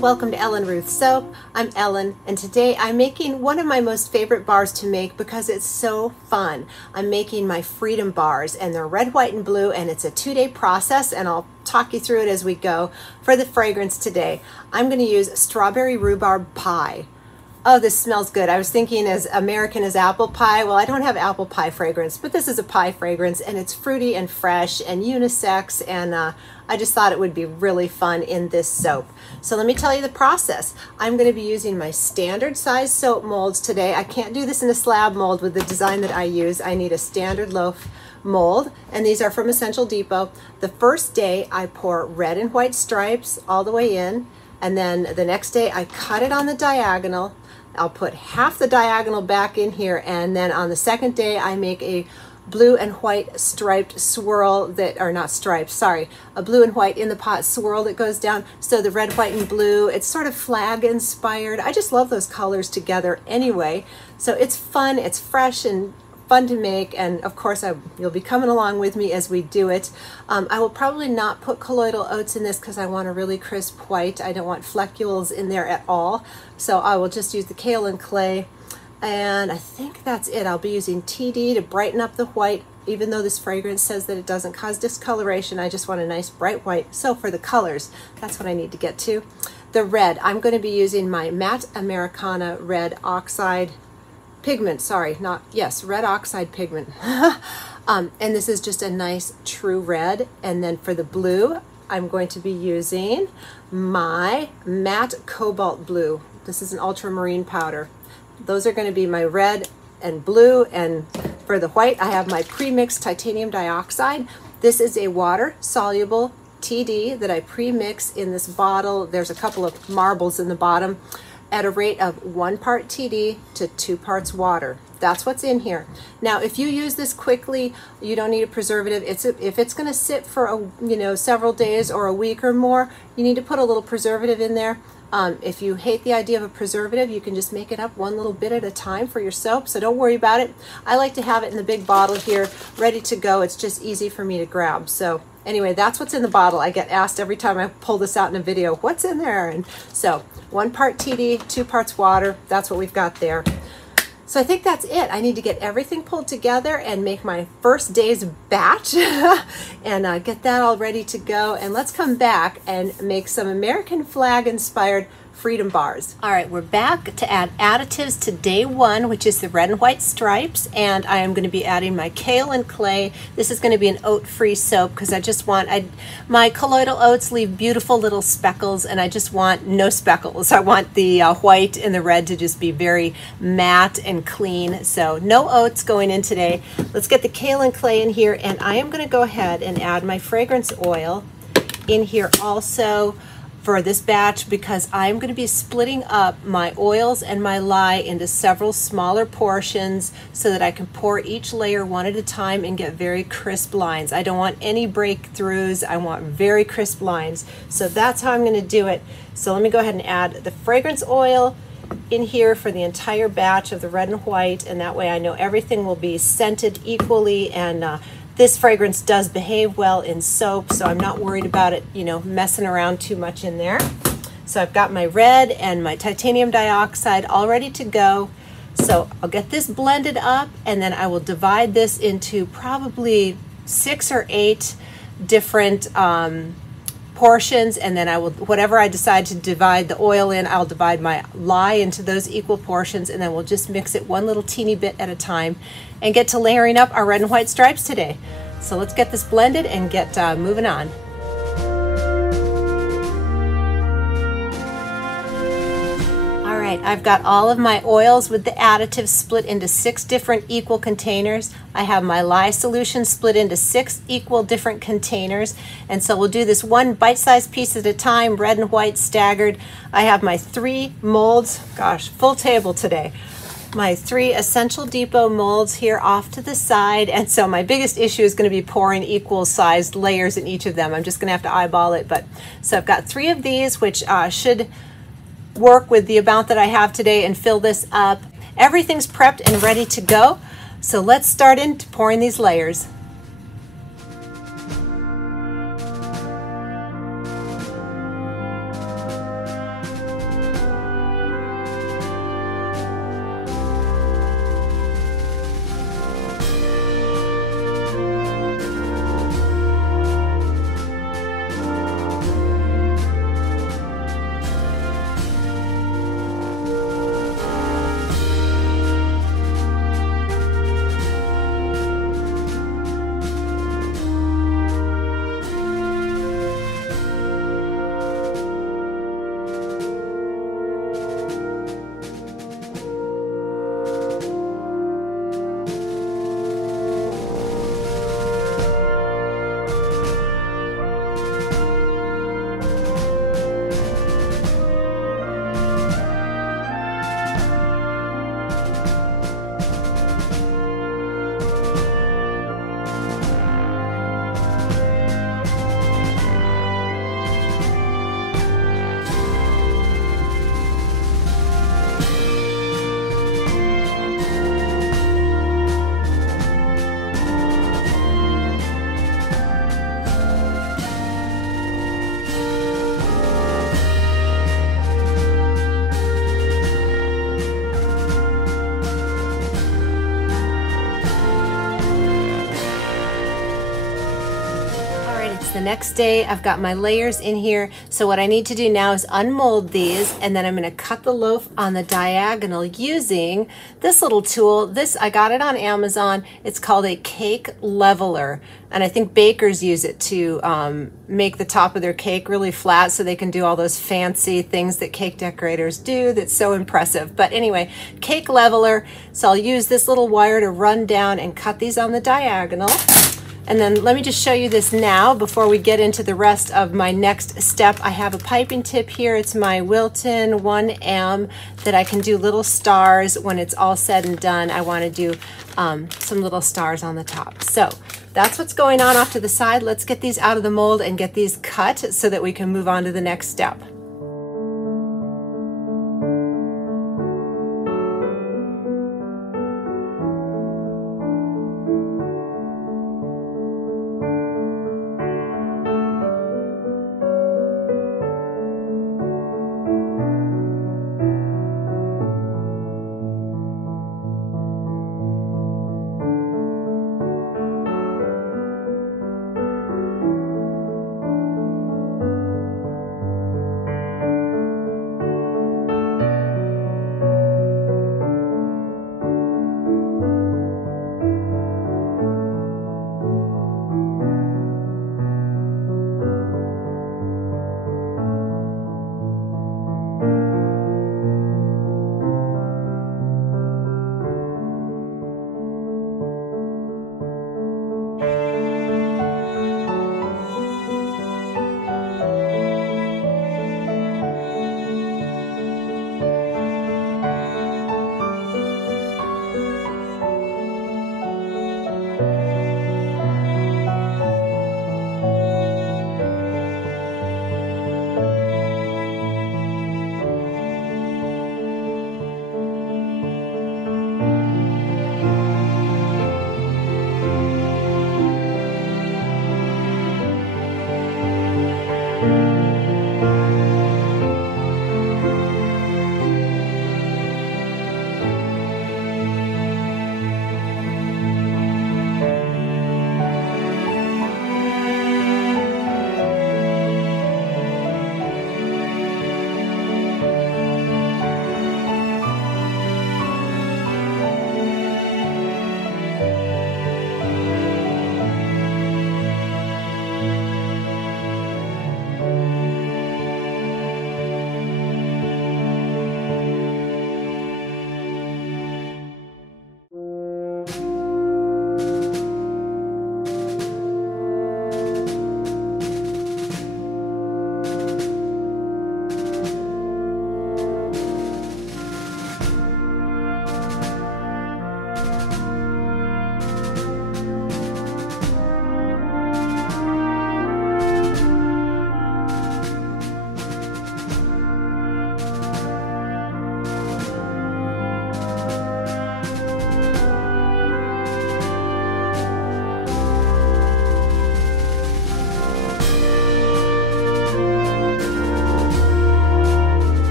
and welcome to Ellen Ruth Soap. I'm Ellen, and today I'm making one of my most favorite bars to make because it's so fun. I'm making my Freedom bars, and they're red, white, and blue, and it's a 2-day process, and I'll talk you through it as we go. For the fragrance today, I'm going to use strawberry rhubarb pie. Oh, this smells good. I was thinking as American as apple pie. Well, I don't have apple pie fragrance, but this is a pie fragrance, and it's fruity and fresh and unisex, and I just thought it would be really fun in this soap. So let me tell you the process. I'm going to be using my standard size soap molds today. I can't do this in a slab mold with the design that I use. I need a standard loaf mold, and these are from Essential Depot. The first day I pour red and white stripes all the way in, and then the next day I cut it on the diagonal. I'll put half the diagonal back in here, and then on the second day I make a blue and white striped swirl that, or not striped, sorry, a blue and white in the pot swirl that goes down. So the red, white, and blue, it's sort of flag inspired. I just love those colors together anyway. So it's fun, it's fresh and fun to make, and of course you'll be coming along with me as we do it. I will probably not put colloidal oats in this because I want a really crisp white. I don't want fleckules in there at all. So I will just use the kaolin clay, and I think that's it. I'll be using TD to brighten up the white. Even though this fragrance says that it doesn't cause discoloration, I just want a nice bright white. So for the colors, that's what I need to get to. The red, I'm going to be using my Matte Americana Red Oxide pigment, red oxide pigment. And this is just a nice true red. And then for the blue, I'm going to be using my matte cobalt blue. This is an ultramarine powder. Those are going to be my red and blue, and for the white I have my pre-mixed titanium dioxide. This is a water soluble TD that I pre-mix in this bottle. There's a couple of marbles in the bottom, at a rate of 1 part TD to 2 parts water. That's what's in here. Now, if you use this quickly, you don't need a preservative. If it's going to sit for several days or a week or more, you need to put a little preservative in there. If you hate the idea of a preservative, you can just make it up one little bit at a time for your soap, so don't worry about it. I like to have it in the big bottle here, ready to go. It's just easy for me to grab. So anyway, that's what's in the bottle. I get asked every time I pull this out in a video, what's in there? And so 1 part TD, 2 parts water, that's what we've got there. So I think that's it. I need to get everything pulled together and make my first day's batch and get that all ready to go. And let's come back and make some American flag inspired Freedom bars. All right, we're back to add additives to day 1, which is the red and white stripes, and I am going to be adding my kaolin clay. This is going to be an oat-free soap because I just want, my colloidal oats leave beautiful little speckles, and I just want no speckles. I want the white and the red to just be very matte and clean. So no oats going in today. Let's get the kaolin clay in here, and I am going to go ahead and add my fragrance oil in here also for this batch, because I'm going to be splitting up my oils and my lye into several smaller portions so that I can pour each layer one at a time and get very crisp lines. I don't want any breakthroughs. I want very crisp lines. So that's how I'm going to do it. So let me go ahead and add the fragrance oil in here for the entire batch of the red and white, and that way I know everything will be scented equally, and this fragrance does behave well in soap, so I'm not worried about it, messing around too much in there. So I've got my red and my titanium dioxide all ready to go. So I'll get this blended up, and then I will divide this into probably 6 or 8 different portions, and then I will, whatever I decide to divide the oil in, I'll divide my lye into those equal portions, and then we'll just mix it one little teeny bit at a time and get to layering up our red and white stripes today. So let's get this blended and get moving on. All right, I've got all of my oils with the additives split into 6 different equal containers. I have my lye solution split into 6 equal different containers, and so we'll do this one bite-sized piece at a time, red and white staggered. I have my 3 molds, gosh, full table today. My 3 Essential Depot molds here off to the side, and so my biggest issue is going to be pouring equal sized layers in each of them. I'm just going to have to eyeball it, but so I've got 3 of these, which should work with the amount that I have today and fill this up. Everything's prepped and ready to go, so let's start into pouring these layers. It's the next day. I've got my layers in here. So what I need to do now is unmold these, and then I'm going to cut the loaf on the diagonal using this little tool. I got it on Amazon. It's called a cake leveler. And I think bakers use it to make the top of their cake really flat so they can do all those fancy things that cake decorators do that's so impressive. But anyway, cake leveler. So I'll use this little wire to run down and cut these on the diagonal. And then let me just show you this now before we get into the rest of my next step. I have a piping tip here. It's my Wilton 1M that I can do little stars when it's all said and done. I want to do some little stars on the top. So that's what's going on off to the side. Let's get these out of the mold and get these cut so that we can move on to the next step.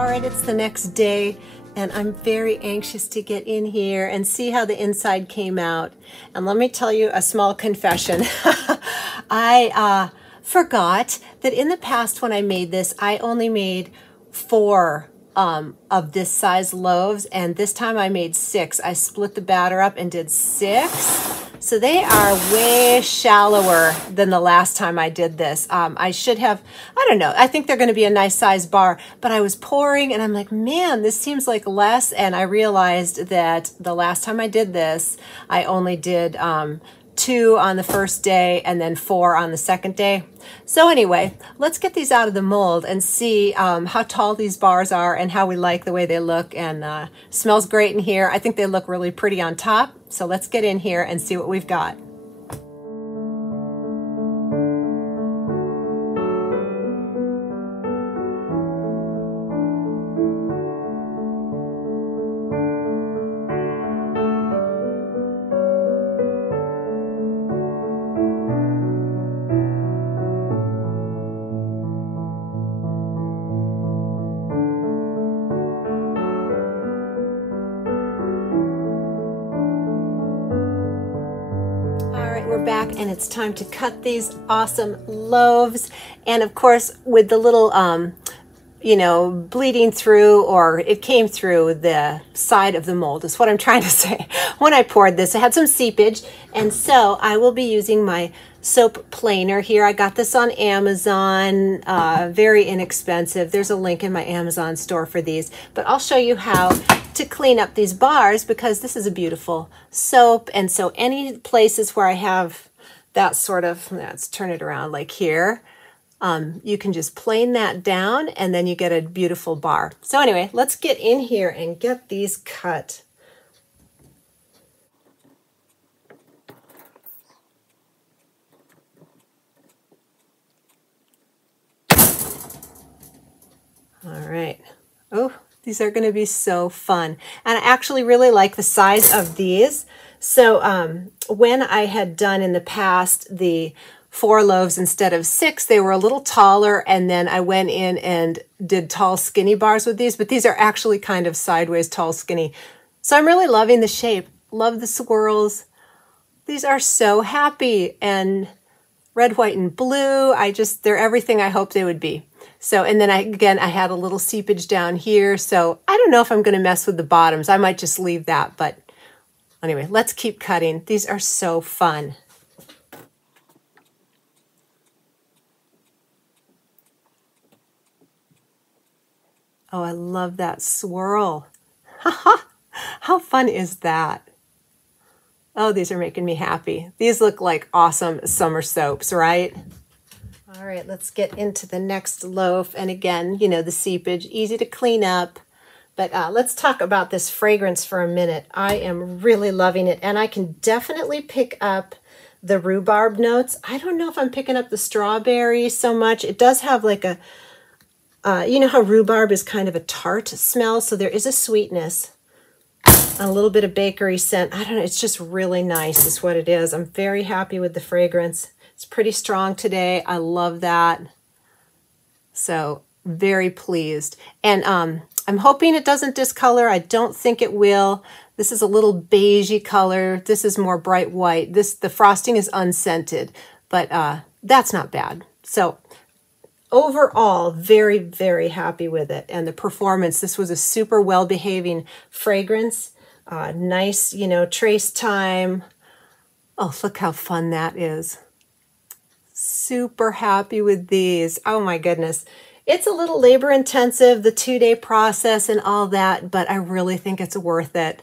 All right, it's the next day, and I'm very anxious to get in here and see how the inside came out. And let me tell you a small confession. I forgot that in the past when I made this, I only made 4 of this size loaves, and this time I made 6. I split the batter up and did 6. So they are way shallower than the last time I did this. I should have, I don't know, I think they're going to be a nice size bar, but I was pouring and I'm like, man, this seems like less. And I realized that the last time I did this, I only did 2 on the first day and then 4 on the second day. So anyway, let's get these out of the mold and see how tall these bars are and how we like the way they look. And smells great in here. I think they look really pretty on top. So let's get in here and see what we've got. We're back and it's time to cut these awesome loaves. And of course, with the little, you know, bleeding through, or it came through the side of the mold is what I'm trying to say. When I poured this, I had some seepage. And so I will be using my soap planer here. I got this on Amazon, very inexpensive. There's a link in my Amazon store for these, but I'll show you how to clean up these bars because this is a beautiful soap. And so any places where I have that sort of, let's turn it around like here, you can just plane that down and then you get a beautiful bar. So anyway, let's get in here and get these cut. All right. Oh, these are going to be so fun. And I actually really like the size of these. So when I had done in the past the 4 loaves instead of 6, they were a little taller. And then I went in and did tall, skinny bars with these. But these are actually kind of sideways, tall, skinny. So I'm really loving the shape. Love the swirls. These are so happy. And red, white, and blue. They're everything I hoped they would be. So, and then I had a little seepage down here. So I don't know if I'm going to mess with the bottoms. I might just leave that. But anyway, let's keep cutting. These are so fun. Oh, I love that swirl. How fun is that? Oh, these are making me happy. These look like awesome summer soaps, right? All right, let's get into the next loaf. And again, you know, the seepage, easy to clean up. But let's talk about this fragrance for a minute. I am really loving it. And I can definitely pick up the rhubarb notes. I don't know if I'm picking up the strawberry so much. It does have like a, you know how rhubarb is kind of a tart smell. So there is a sweetness, a little bit of bakery scent. I don't know, it's just really nice is what it is. I'm very happy with the fragrance. It's pretty strong today. I love that. So very pleased. And I'm hoping it doesn't discolor. I don't think it will. This is a little beigey color. This is more bright white. The frosting is unscented, but that's not bad. So overall, very, very happy with it. And the performance, this was a super well-behaving fragrance. Nice, you know, trace time. Oh, look how fun that is. Super happy with these. Oh my goodness. It's a little labor intensive, the 2-day process and all that, but I really think it's worth it.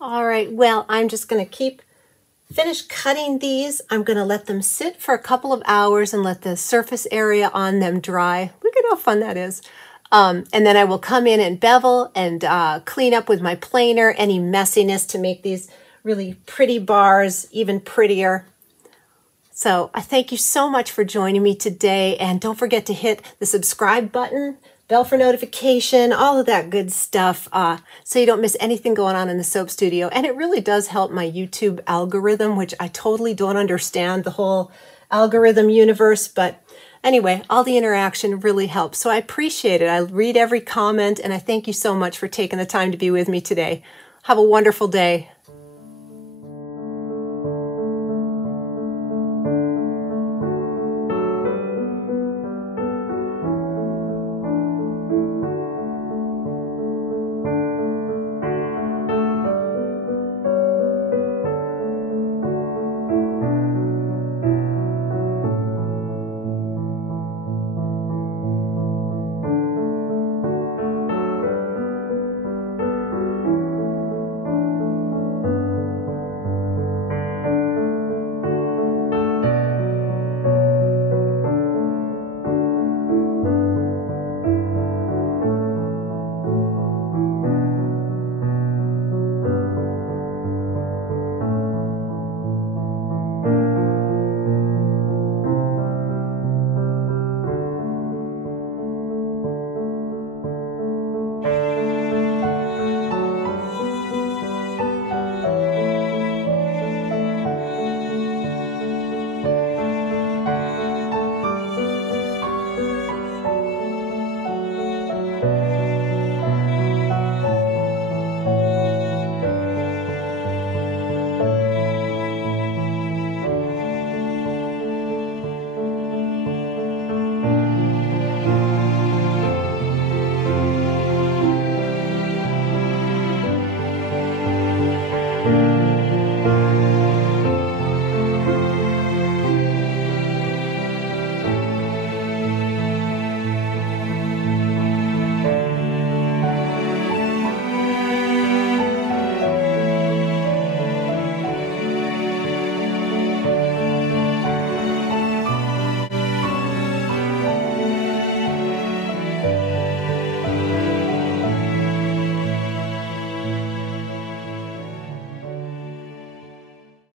All right, well, I'm just going to finish cutting these. I'm going to let them sit for a couple of hours and let the surface area on them dry. Look at how fun that is. And then I will come in and bevel and clean up with my planer any messiness to make these really pretty bars even prettier. So I thank you so much for joining me today. And don't forget to hit the subscribe button bell for notification, all of that good stuff, so you don't miss anything going on in the soap studio. And it really does help my YouTube algorithm, which I totally don't understand the whole algorithm universe, but anyway, all the interaction really helps. So I appreciate it. I read every comment, and I thank you so much for taking the time to be with me today. Have a wonderful day.